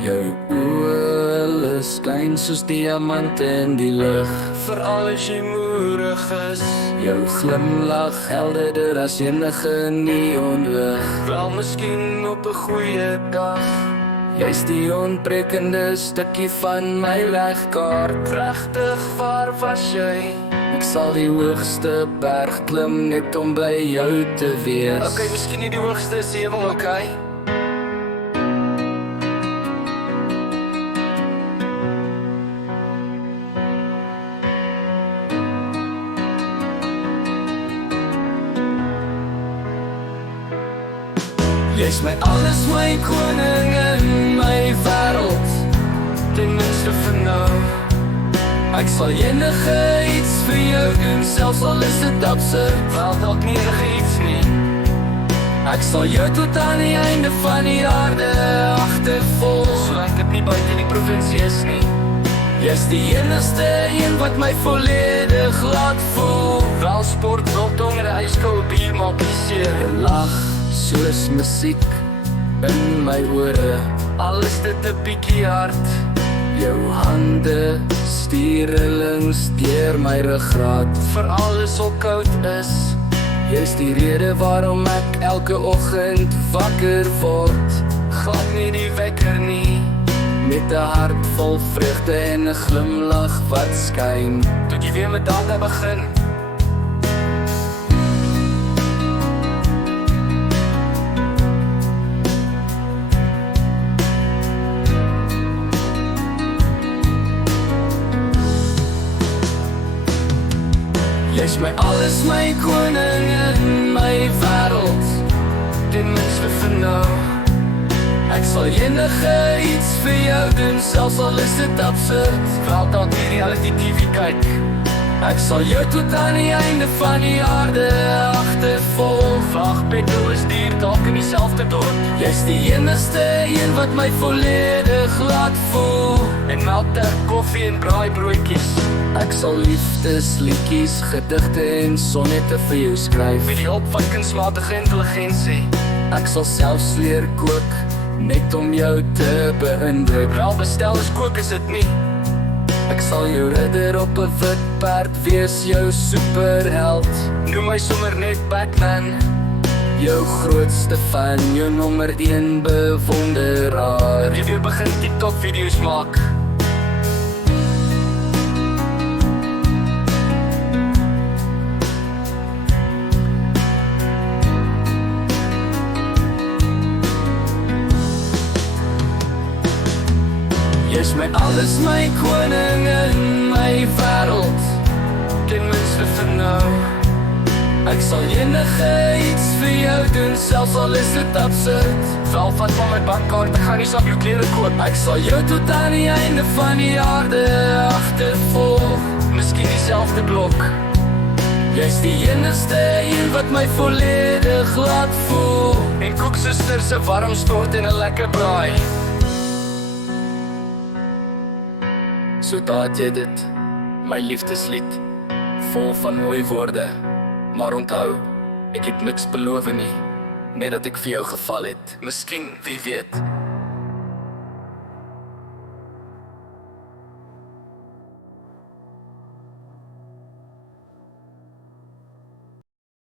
Jou oë is klein soos diamante in die lug. Veral as jy moerig is. Jou glimlach helderder as enige neonlig. Wel miskien op 'n goeie dag. Jy's die ontbrekende stukkie van my wegkaart. Regtig, waar was jy? Ek sal die hoogste berg klim net om by jou te wees. Okay, miskien nie die hoogste is die hemel, okay? Jy's my alles, my koning in my wêreld. Ten minste vir nou. Ek sal enige iets vir jou doen, selfs al is dit absurd. Wel dalk nie enige iets nie. Ek sal jou tot aan die einde van die aarde agtervolg. Solank dit nie buite die provinsie is nie. Jy's die enigste een wat my volledig laat voel. Wel sport, biltong en 'n ijskoue bier maak nie seer. Jy lag soos musiek in my ore. Al is dit 'n bietjie hard. Jou hande stierelings deur my ruggraat. Veral as al koud is. Jy's die rede waarom ek elke oggend wakker word. Glad nie die wekker nie. Met 'n hart vol vreugde en 'n glimlach wat skyn. Tot jy weer met dade begin. Jy's my alles, my koning in my wêreld. Ten minste vir nou. Ek sal enige iets vir jou doen, selfs al is dit absurd. Wel dalk nie reality TV kyk. Ek sal jou tot aan die einde van die aarde agtervolg. Wag, petrol is duur, dalk in dieselfde dorp. Jy's die enigste een wat my volledig laat voel. En melkter, koffie en braaibroodjies. Ek sal liefdesliedjies, gedigte en sonnette vir jou skryf. Met die hulp van kunsmatige intelligensie. Ek sal selfs leer kook, net om jou te beïndruk. Wel bestel is kook is dit nie. Ek sal jou ridder op 'n wit perd wees, jou superheld. Noem my sommer net Batman. Jou grootste fan, jou nommer 1 bewonderaar. Jy weer begin TikTok video's maak. Jy's my alles, my koning in my wêreld. Ten minste vir nou. Ek sal enige iets vir jou doen, selfs al is dit absurd. Wel vat van my bankkaart, ek gaan nie sap jou klere koop. Ek sal jou tot aan die einde van die aarde agtervolg. Miskien dieselfde blok. Jy's die enigste een wat my volledig laat voel. En koeksuster se warm stort en 'n lekker braai. So daad jy dit, my liefdeslied, vol van mooi woorde. Maar onthou, ek het niks beloof nie, net dat ek vir jou geval het. Miskien, wie weet.